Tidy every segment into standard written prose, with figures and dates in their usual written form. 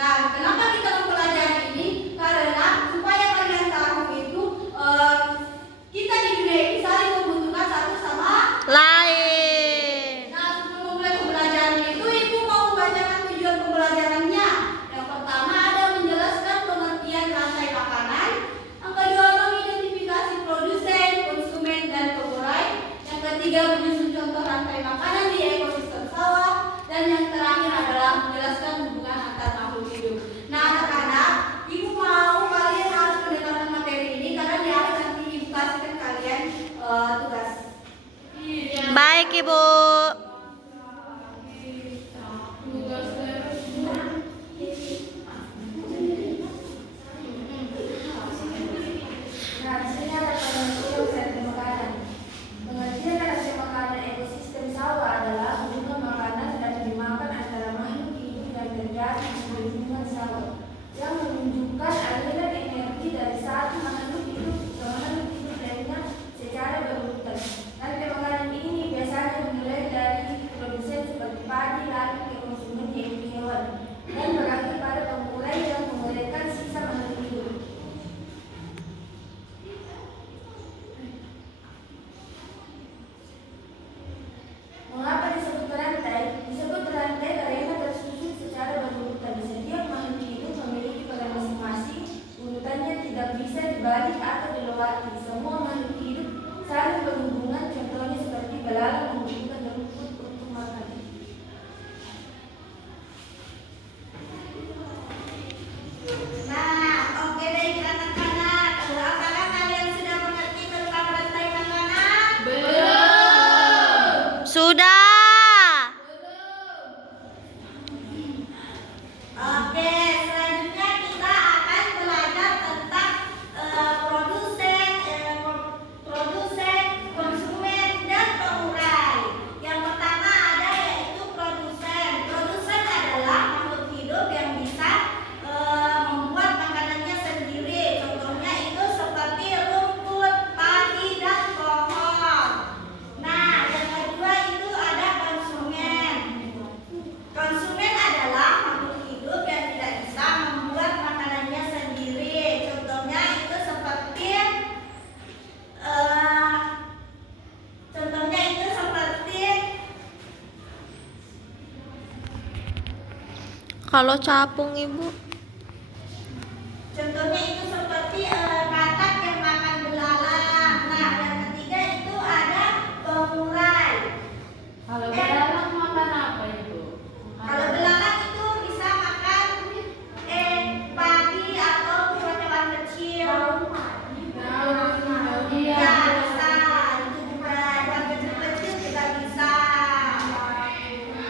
Nah, kenapa kita mempelajari ini? Karena supaya kalian tahu itu kita di dunia ini saling membutuhkan satu sama lain. Nah, sebelum memulai pembelajaran itu, Ibu mau membacakan tujuan pembelajarannya. Yang pertama ada menjelaskan pengertian rantai makanan. Yang kedua mengidentifikasi produsen, konsumen, dan pengurai. Yang ketiga menyusun contoh rantai makanan di ekosistem sawah. Dan yang terakhir adalah menjelaskan hubungan antar makhluk hidup. Nah, anak-anak, Ibu mau kalian harus mendengarkan materi ini karena di akhir nanti Ibu kasihkan kalian tugas. Baik, Ibu. Nah, di sini ada pengertian rantai makanan. Pengertian rantai makanan ekosistem sawah adalah hubungan makanan dan dimakan antara makhluk hidup dan terjadi di lingkungan sawah yang menunjukkan aliran energi dari satu makhluk hidup ke makhluk hidup lainnya secara berurutan. Rantai makanan ini biasanya dimulai dari produsen seperti padi lalu ke konsumen yaitu hewan dan berakhir pada pengurai yang menguraikan sisa makhluk hidup. Mengapa disebut rantai? Disebut rantai karena tersusun secara berurutan. Setiap makhluk hidup memiliki peran masing-masing. Urutannya tidak bisa dibalik atau dilewati. Semua makhluk hidup saling berhubungan. Contohnya seperti belalang membutuhkan rumput untuk makan. Nah, oke baik anak-anak. Apakah kalian sudah mengerti tentang rantai makanan? Sudah. Oke, selanjutnya kita akan belajar tentang produsen, konsumen, dan pengurai. Yang pertama ada yaitu produsen. Produsen adalah makhluk hidup yang bisa membuat makanannya sendiri. Contohnya itu seperti rumput, padi, dan pohon. Nah, yang kedua itu ada konsumen. Konsumen adalah makhluk hidup yang tidak bisa membuat makanannya sendiri. Contohnya itu seperti Kalau capung, Ibu. Contohnya itu seperti katak yang makan belalang. Nah, yang ketiga itu ada pengurai. Kalau belalang makan apa itu? Kalau belalang itu bisa makan padi atau hewan kecil. Iya. Ya, bisa. Itu juga hewan kecil-kecil juga bisa.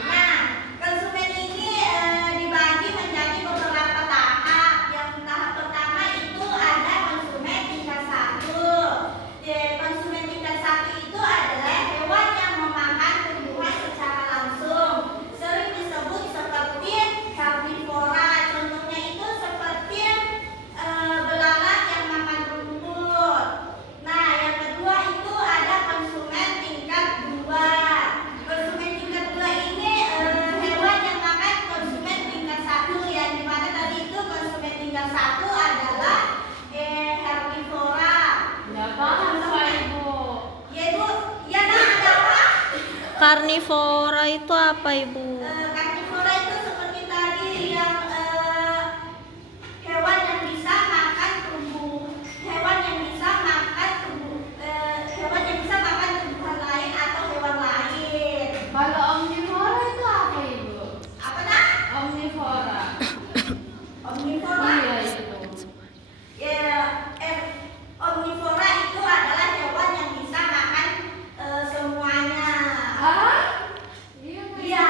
Nah, konsumen ini dibagi menjadi beberapa tahap. Yang tahap pertama itu ada konsumen tingkat 1. Konsumen tingkat 1 itu adalah hewan yang memakan tumbuhan secara langsung. Sering disebut seperti herbivora. Contohnya itu seperti belalang yang makan rumput. Nah, yang kedua itu ada konsumen tingkat 2. Konsumen tingkat 2 ini hewan yang makan konsumen tingkat 1, yang dimana tadi itu konsumen tingkat 1 adalah herbivora. Nggak paham Pak Ibu. Ya Ibu, ya nah ada apa? Karnivora itu apa, Ibu? Karnivora itu seperti tadi yang hewan yang bisa makan hewan yang bisa makan hewan yang bisa makan tumbuhan lain atau hewan lain. Kalau omnivora itu apa Ibu? Apa dah? Omnivora. Omnivora. Iya itu. Ya, omnivora itu adalah hewan yang bisa makan semuanya. Hah? Iya. Iya,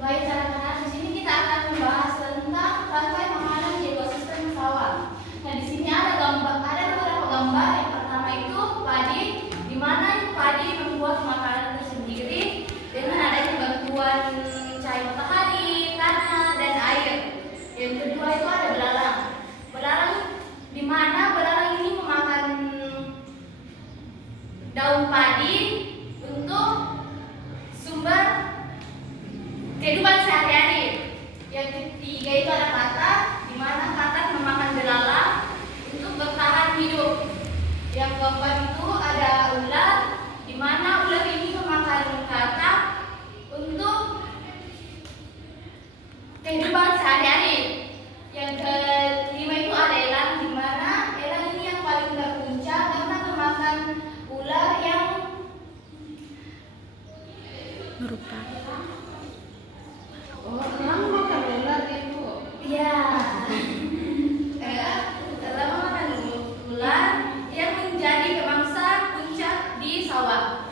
Baik anak-anak, di sini kita akan membahas tentang rantai makanan di ekosistem sawah. Nah, di sini ada beberapa gambar. Yang pertama itu padi, di mana padi membuat makanan tersendiri dengan adanya bantuan cahaya matahari, tanah, dan air. Yang kedua itu ada belalang. Belalang di mana belalang ini memakan daun padi untuk sumber kehidupan sehari-hari. Yang ketiga itu ada katak, di mana katak memakan belalang untuk bertahan hidup. Yang keempat itu ada ular, di mana ular ini memakan katak untuk kehidupan sehari-hari. Yang kelima itu ada elang, di mana elang ini yang paling terpuncak karena memakan ular yang Merupakan. Oh, elang makan ular ya, Bu? Iya. Elang makan ular yang menjadi pemangsa puncak di sawah.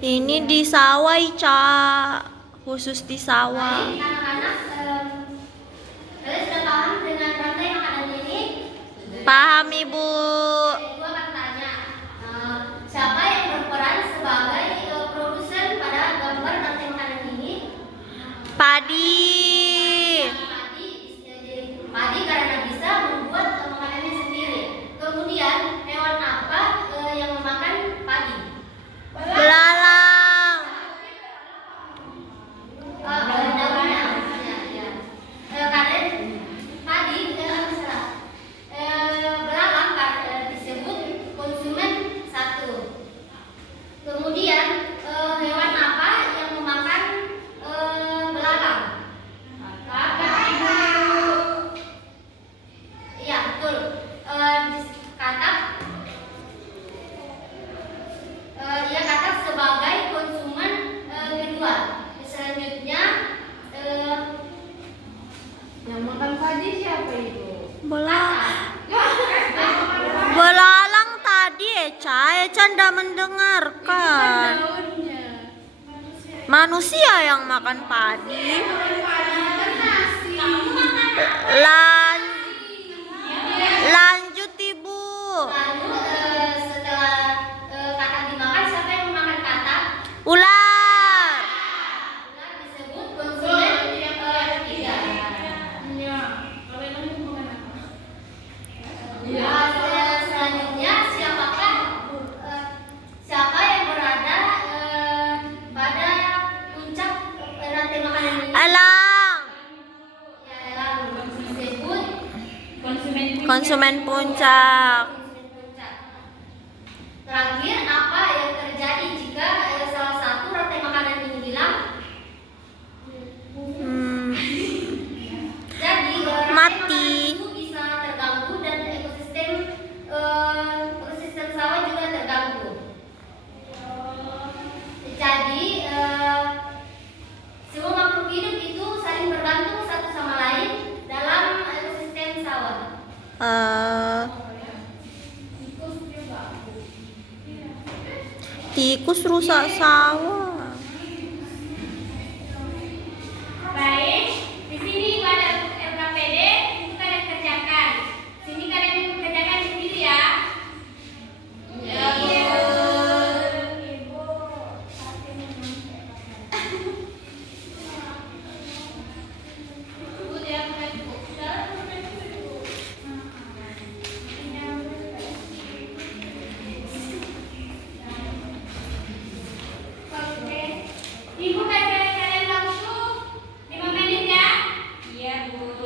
Ini di sawah, Ica. Khusus di sawah. Baik, anak-anak, kalian sudah paham dengan rantai makanan ini? Paham, Ibu. Gue akan tanya, siapa yang berperan sebagai produsen pada gambar rantai makanan ini? Padi. Padi karena bisa membuat makanannya sendiri. Kemudian hewan apa yang memakan padi? Belalang. Daunnya. Ya. Kalian padi salah. Belalang disebut konsumen satu. Kemudian hewan apa yang memakan belalang? Iya, betul. Katak. Ia katak sebagai konsumen kedua. Selanjutnya Yang makan padi siapa, Ibu? Belalang tadi, Eca. Eca ndak mendengarkan. Daunnya. Manusia yang makan padi. Lanjut, Ibu. lalu setelah katak dimakan, siapa yang memakan katak? Ular. Ular disebut konsumen ketiga. Iya. Kalau elang itu makan apa? Selanjutnya siapa yang berada pada puncak rantai makanan ini? Elang. Ya, elang disebut Konsumen puncak. Terakhir, apa yang terjadi jika salah satu rantai makanan ini hilang? Jadi rantai Mati. makanan itu bisa terganggu dan ekosistem sawah juga terganggu. Jadi semua makhluk hidup itu saling bergantung satu sama lain dalam ekosistem sawah. Tikus rusak sawah. Baik, di sini ada LKPD, itu kalian kerjakan. Sini kalian kerjakan sendiri ya. Iya. Oke. Ibu kalian waktu 5 menit ya. Iya, Bu.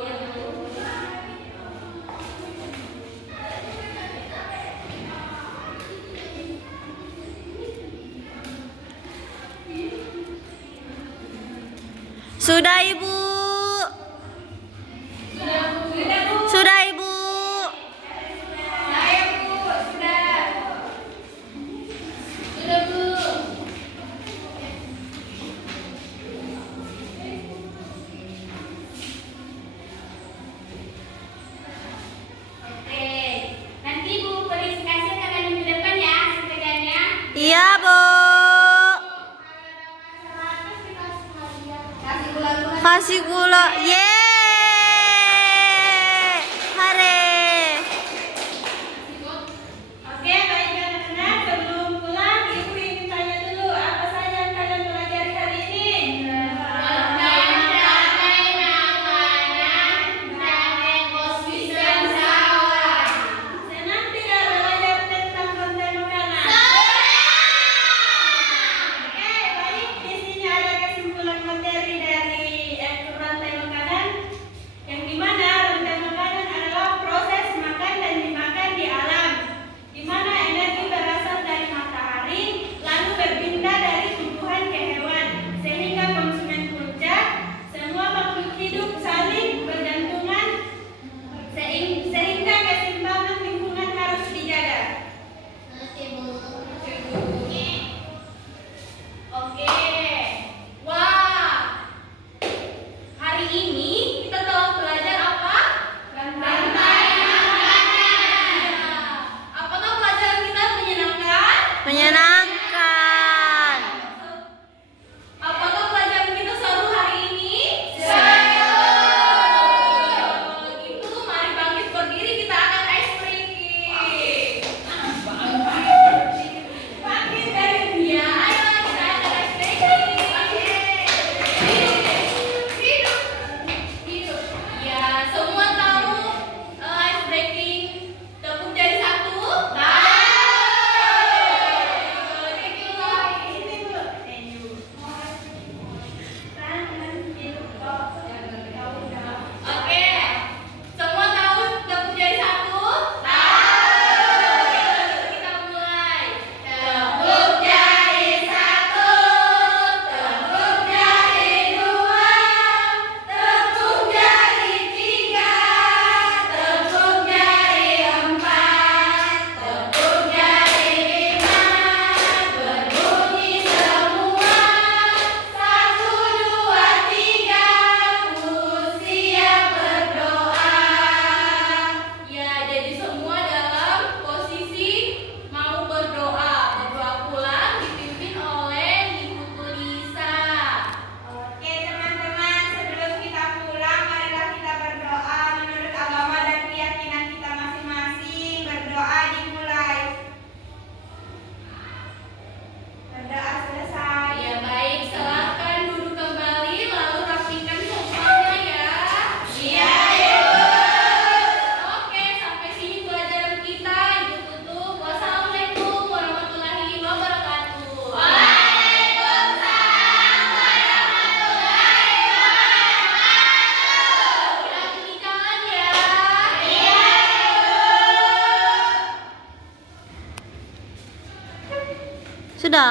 Sudah, Ibu. Sudah, Ibu. Saya, Bu, sudah. Sudah, Bu. Oke. Nanti Bu presentasi akan minggu depan ya, sepedanya. Iya, Bu. Nasi gula. Yeay. Hare. Oke, baik anak-anak, sebelum pulang, Ibu ingin tanya dulu, apa saja yang kalian pelajari hari ini? Senang tidak belajar tentang rantai makanan? Oke, baik. Di sini ada kesimpulan materi dari rantai makanan, yang dimana rantai makanan adalah proses makan dan dimakan di alam, di mana energi berasal dari matahari, lalu berpindah dari tumbuhan ke hewan, sehingga konsumen puncak, semua makhluk hidup saling bergantungan, sehingga keseimbangan lingkungan harus dijaga. Oke. Wah. Hari ini kita telah belajar apa? Rantai makanan. Apakah pelajaran kita menyenangkan? Menyenangkan. Apakah pelajaran kita seru hari ini? Gitu, mari bangkit berdiri, kita akan ice breaking. Bangkit dari dia, ayo kita akan ice breaking. Hidup. Ya, semua tahu ice breaking. Tepuk jari satu. Oke, semua tahu tepuk jari satu? Kita mulai. Tepuk jari satu, tepuk jari dua, tepuk jari tiga, tepuk jari empat, tepuk jari lima, berbunyi semua. 1, 2, 3, siap berdoa. Ya, jadi semua dalam posisi mau berdoa. Berdoa pulang dipimpin oleh Ibu Tulisa. Oke teman-teman, sebelum kita pulang, marilah kita berdoa menurut agama dan keyakinan kita masing-masing. Berdoa dimulai. Berdoa selesai. Ya baik, silahkan duduk kembali lalu rapikan sofanya ya. Iya, Ibu. Oke, sampai sini pelajaran kita. Ibu tutup. Wassalamualaikum warahmatullahi wabarakatuh. Waalaikumsalam warahmatullahi wabarakatuh. Hati-hati di jalan ya. Iya, Ibu. Sudah.